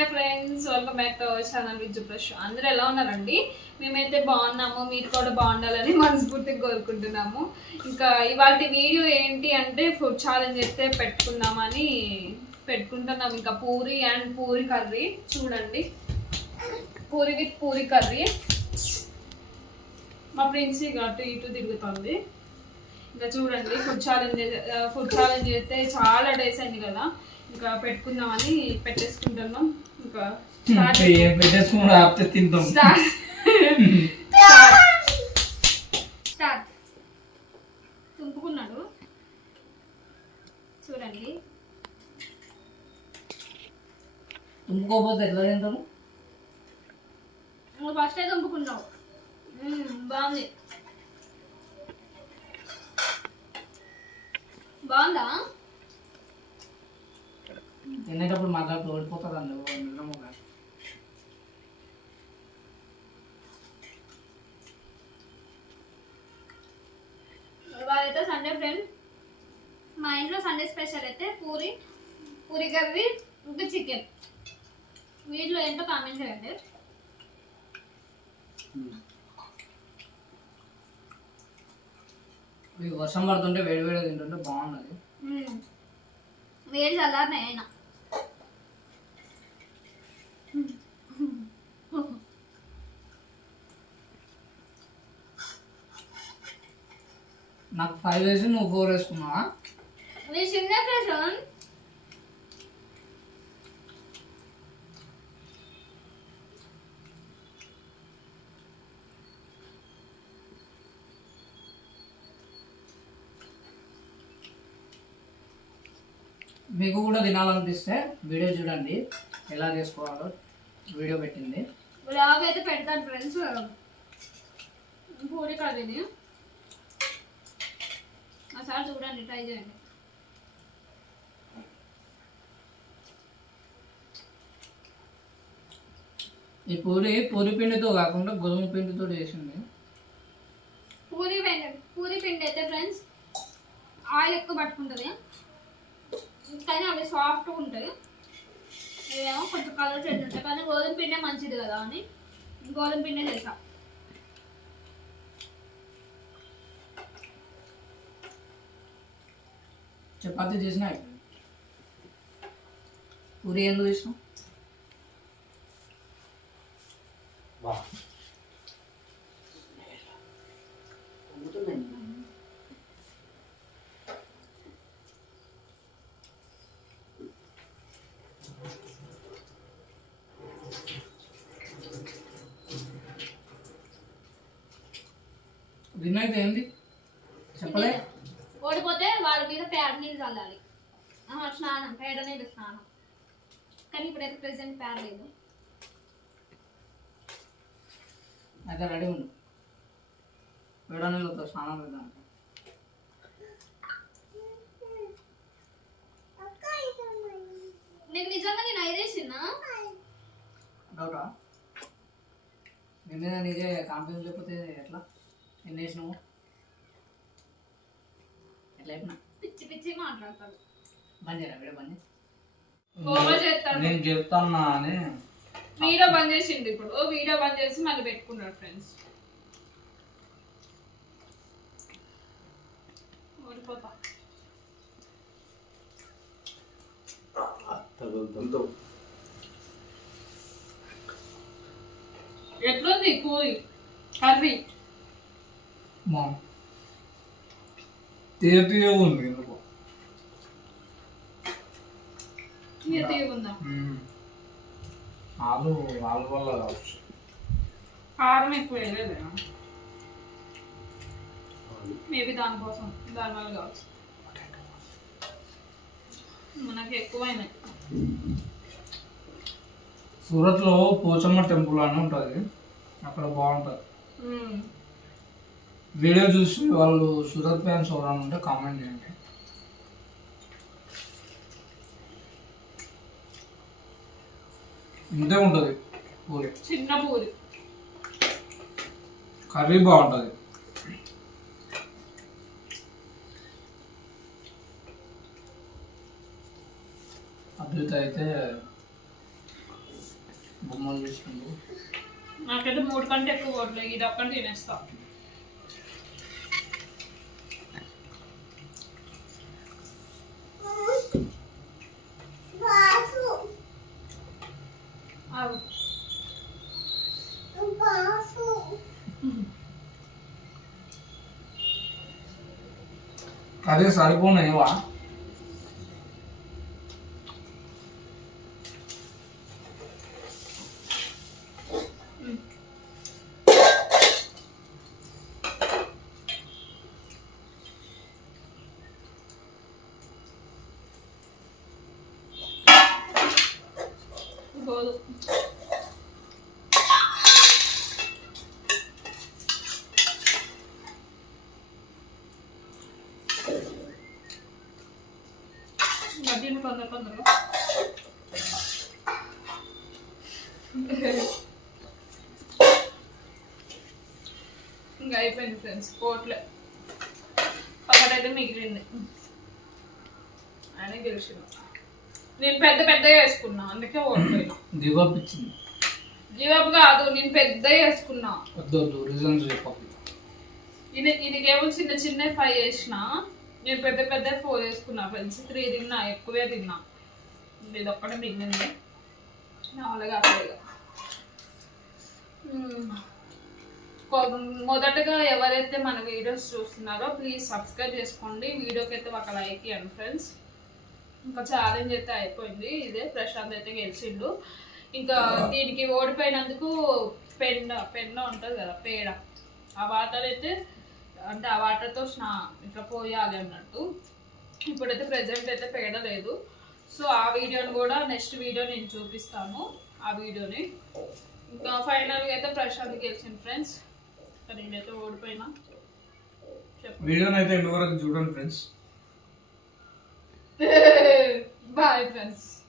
Hi friends, welcome back to our channel Vijju fresh. అందరూ ఎలా ఉన్నారండి? మేమైతే బాగున్నాము, మీరు కూడా బాగుండాలని మనస్ఫూర్తిగా కోరుకుంటున్నాము. ఇంకా ఇవాళ వీడియో ఏంటి అంటే ఫుడ్ ఛాలెంజ్ అయితే పెట్టుకుంటున్నాం. ఇంకా పూరి అండ్ పూరి కర్రీ చూడండి, పూరి విత్ పూరి కర్రీ. మా ప్రిన్స్ అటు ఇటు తిరుగుతుంది. ఇంకా చూడండి, ఫుడ్ ఛాలెంజ్ అయితే చాలా డేస్ అయింది కదా, ఇంకా పెట్టుకుందామని పెట్టేసుకుంటున్నాం. ఇంకా తుంపుకున్నాడు చూడండి. తుంపుకోపోతే ఎట్లా తింటాము? నువ్వు ఫస్టే తుంపుకున్నావు. బాగుంది, బాగుందా? తినేటప్పుడు మాట్లాడుతూ ఓడిపోతుందండి. ఇవాళైతే సండే ఫ్రెండ్, మా ఇంట్లో సండే స్పెషల్ అయితే పూరి కర్రీ ఇంకా చికెన్. వీటిలో ఏంటో కామెంట్ చేయండి. వర్షం పడుతుంటే వేడి వేడి తింటుంటే బాగున్నది. వేడి చల్లారనే అయినా నాకు 5 వేసి నువ్వు 4 వేసుకున్నావా? నీ చిన్న ఫ్రెషన్ మీకు కూడా తినాలనిపిస్తే వీడియో చూడండి, ఎలా చేసుకోవాలో వీడియో పెట్టింది. బ్లాగ్ అయితే పెడతాను ఫ్రెండ్స్. పూరి కర్రీని ఒకసారి చూడండి, ట్రై చేయండి. ఈ పూరి పిండితో కాకుండా గోధుమ పిండితో చేసింది. పూరి పిండి అయితే ఫ్రెండ్స్ ఆయిల్ ఎక్కువ పట్టుకుంటుంది, కానీ అవి సాఫ్ట్గా ఉంటాయి. ఇవేమో కొంచెం కలర్ చేంజ్ ఉంటాయి, కానీ గోధుమ పిండే మంచిది కదా అని గోధుమ పిండే చేసా. చపాతీ చేసిన పూరి ఎందుకు చేసినాం? వినైతే ఏంది చెప్పలే? ఓడిపోతే వాళ్ళ మీద పేడ నీళ్ళు చల్లాలి. స్నానం, పేడ నీళ్ళు స్నానం. కానీ ఇప్పుడైతే ప్రెసెంట్ పేడ లేదు. అయితే రెడీ ఉండు, పేడ నీళ్ళతో స్నానం చేద్దాం. నీకు నిజంగా నేను 5 వేసినా డౌటా? నీ మీద నీకే కాన్ఫిడెన్స్ లేకపోతే ఎట్లా? ఎన్ని వేసినావు? ఎట్లా అయిపోయినా పిచ్చి పిచ్చి మాట్లాడతాడు. బంద్ చేయరా వీడియో? బంద్ నేను చెప్తాన్నా అని వీడియో బంద్ చేసిండు. ఇప్పుడు వీడియో బంద్ చేసి మళ్ళీ పెట్టుకున్నాడు ఫ్రెండ్స్. ఓడిపోతా. ఎట్లుంది పూరి కర్రీ? మా తీయగా ఉంది. ఎందుకు తీయగుందా? ఆలు వల్ల కావచ్చు. కారం ఎక్కువ వేయలేదా? మేబీ దానికోసం, దానివల్ల కావచ్చు. మనకి ఎక్కువైనాయి. సూరత్లో పోచమ్మ టెంపుల్ అని ఉంటుంది, అక్కడ బాగుంటుంది. వీడియో చూసి వాళ్ళు సూరత్ ఫ్యాన్స్ ఎవరైనా ఉంటే కామెంట్ చేయండి. ఇంతే ఉంటుంది పూరి, చిన్న పూరి. కర్రీ బాగుంటుంది. అద్భుత అయితే బొమ్మలు చేసుకుంటూ నాకైతే 3 కంటే ఎక్కువ పోవట్లేదు, ఇది ఒక్కటి తినేస్తా. ఆగు. అదే సరిపోయినాయివా పోదు. మధ్యన తొందరగా ఇంకా అయిపోయింది ఫ్రెండ్స్, పోట్లే ఒకటైతే మిగిలింది. ఆయన గెలిచింది. నేను పెద్దగా వేసుకున్నా, అందుకే ఓడిపోయినా. గివప్ ఇచ్చింది. గివప్ కాదు, నేను పెద్దగా వేసుకున్నా. వద్దు రీజన్స్ చెప్పు. ఈయనకేమో చిన్న 5 వేసిన, నేను పెద్ద 4 వేసుకున్నా ఫ్రెండ్స్. 3 తిన్నా, ఎక్కువే తిన్నా. ఇది ఒక్కటే మిగిలింది. నాలుగు అక్కడిగా. మొదటగా ఎవరైతే మన వీడియోస్ చూస్తున్నారో ప్లీజ్ సబ్స్క్రైబ్ చేసుకోండి. వీడియోకి అయితే ఒక లైక్ ఇవ్వండి ఫ్రెండ్స్. ఇంకా ఛాలెంజ్ అయితే అయిపోయింది. ఇదే ప్రశాంత్ అయితే గెలిచిండు. ఇంకా దీనికి ఓడిపోయినందుకు పెన్న ఉంటుంది కదా, పేడ, ఆ వాటర్ అయితే అంటే ఆ వాటర్తో ఇట్లా పోయాలి అన్నట్టు. ఇప్పుడైతే ప్రెజెంట్ అయితే పేడ లేదు. సో ఆ వీడియోని కూడా నెక్స్ట్ వీడియో నేను చూపిస్తాను. ఆ వీడియోని ఇంకా ఫైనల్గా అయితే ప్రశాంత్ గెలిచింది ఫ్రెండ్స్. నేనైతే ఓడిపోయినా. వీడియోని అయితే ఎండ్ వరకు చూడండి ఫ్రెండ్స్. Bye friends.